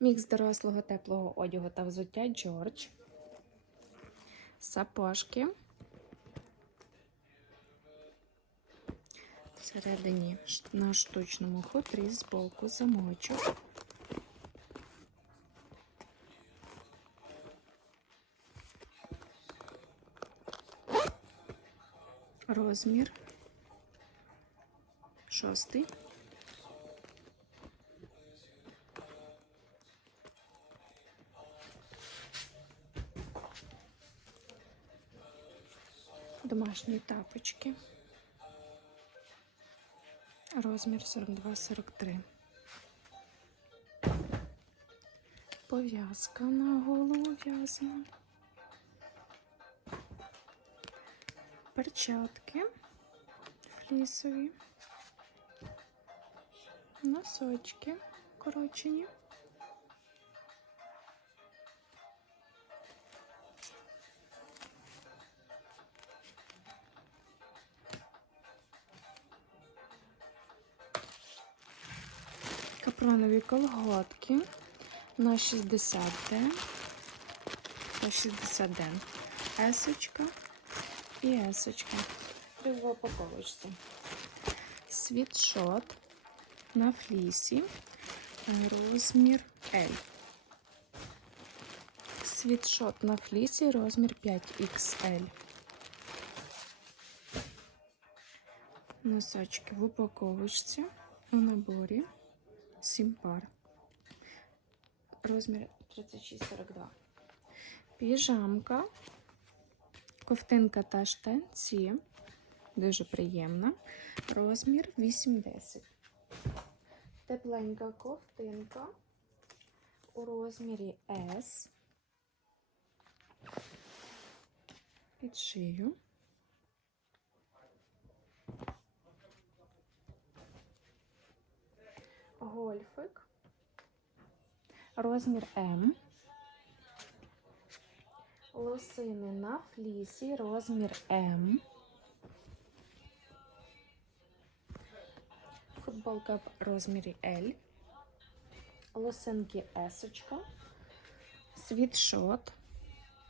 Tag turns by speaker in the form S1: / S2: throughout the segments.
S1: Мікс дорослого теплого одягу та взуття Джордж. Сапожки. Всередині на штучному хутрі збоку замочок. Розмір шостий. Домашні тапочки. Розмір 42-43. Пов'язка на голову в'язана. Перчатки флісові. Носочки корочені. Капронові колготки на 60 ден та 60 ден. Есочка і есочка. Три в упаковочці. Світшот на флісі. Розмір L. Світшот на флісі, розмір 5XL. Носочки в упаковочці у наборі 7 пар. Розмір 36-42. Піжамка, ковтинка та штанці. Дуже приємна. Розмір 8-10. Тепленька ковтинка у розмірі S. Під шию. Розмір М. Лосини на флісі, розмір М. Футболка в розмірі L. Лосинки есочка. Світшот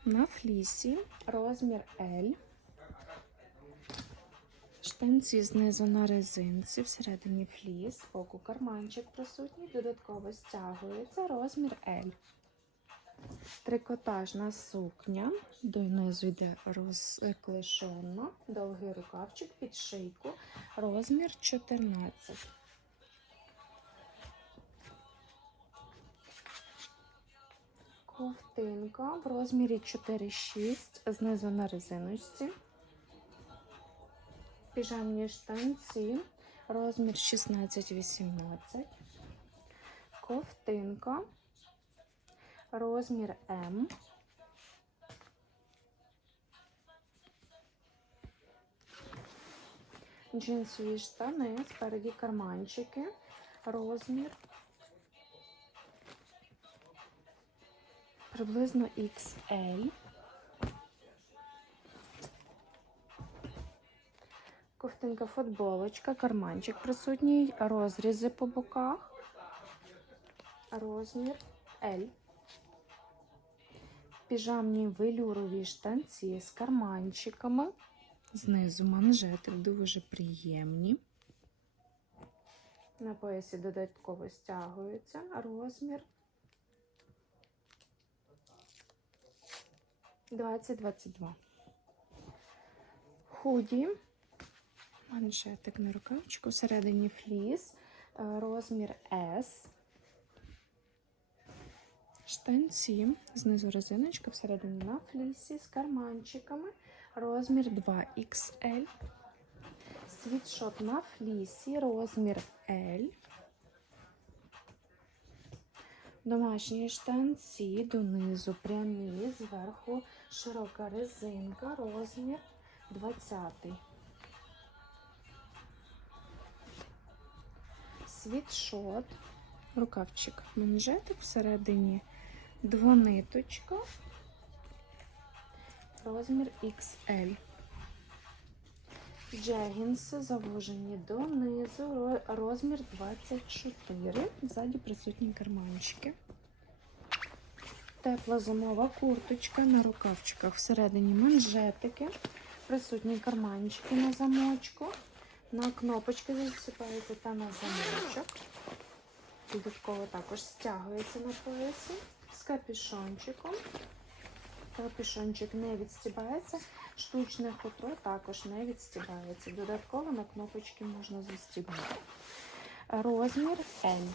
S1: на флісі, розмір L. Штанці знизу на резинці, всередині фліс, боку карманчик присутній, додатково стягується, розмір L. Трикотажна сукня, донизу йде розклешена, довгий рукавчик під шийку, розмір 14. Ковтинка в розмірі 4-6, знизу на резиночці. Піжамні штанці, розмір 16-18. Ковтинка, розмір М. Джинсові штани, спереді карманчики, розмір приблизно XL. Ковтинка футболочка, карманчик присутній, розрізи по боках, розмір L. Піжамні велюрові штанці з карманчиками. Знизу манжети дуже приємні. На поясі додатково стягується розмір 20-22. Худі. Манжетик на рукавчику, всередині фліс, е, розмір S. Штанці, знизу резиночка, всередині на флісі з карманчиками, розмір 2XL. Світшот на флісі, розмір L. Домашні штанці донизу прямі, зверху широка резинка, розмір 20. Світшот, рукавчик, манжетик всередині двониточка, розмір XL. Джегінси завужені донизу, розмір 24. Ззаді присутні карманчики. тепла зимова курточка на рукавчиках всередині манжетики, присутні карманчики на замочку, на кнопочки засипаються та на замочок. Додатково також стягується на поясі з капюшончиком. Капішончик не відстібається, штучне хутро також не відстібається. Додатково на кнопочки можна застібнути. Розмір N.